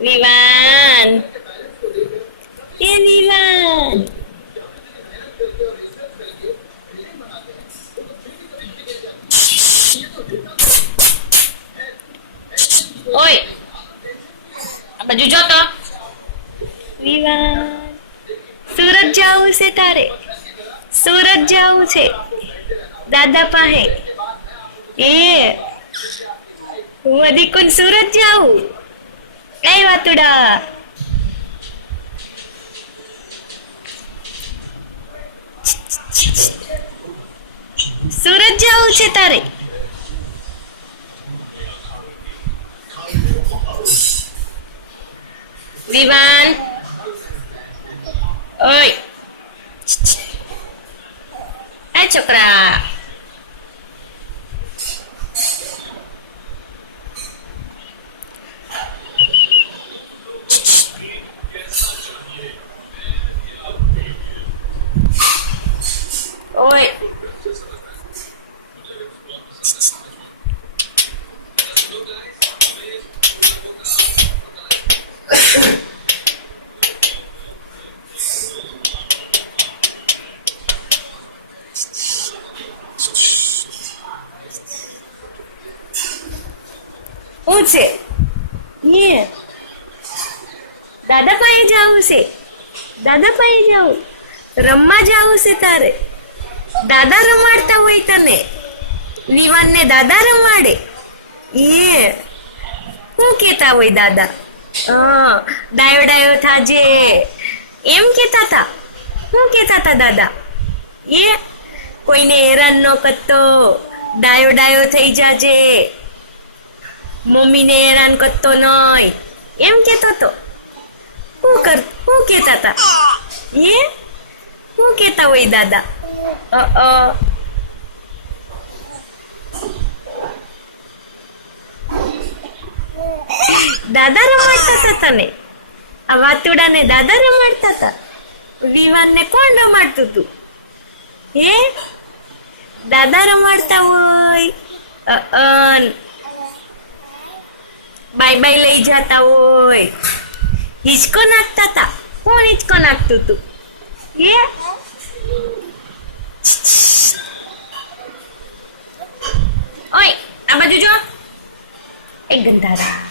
વિવાન એ વિવાન ઓય આ બાજુ જો તો વિવાન સુરત જવું છે તારે સુરત જવું છે દાદા પાસે એ હું અધિકુન સુરત જાઉં કઈ વાતુડા સુરત જવું છે તારે વિવાન ઓય આ છોકરા ઓય શું છે ये દાદા પાસે જવું છે દાદા પાસે જવું રમવા જવું છે તારે દાદા રમાડતા હોય તને વિવાન ને દાદા રમાડે એ શું કેતા હોય દાદા ડાયો ડાયો થાજે એમ કેતા તા શું કેતા તા દાદા એ કોઈને હેરાન ન કરતો ડાયો ડાયો થઈ જાજે મમ્મીને હેરાન કરતો નહીં એમ કેતો તો શું કેતા તા એ શું કેતા હોય દાદા દાદા રમાડતા હતા તને આ વાતુડા ને દાદા રમાડતા હતા વિવાન ને કોણ રમાડતું તું હે દાદા રમાડતા હોય બાય બાય લઈ જતા હોય હિચકો નાખતા હતા કોણ હિચકો નાખતું તું હે ઓય આ બાજુ જો એક ગંધારા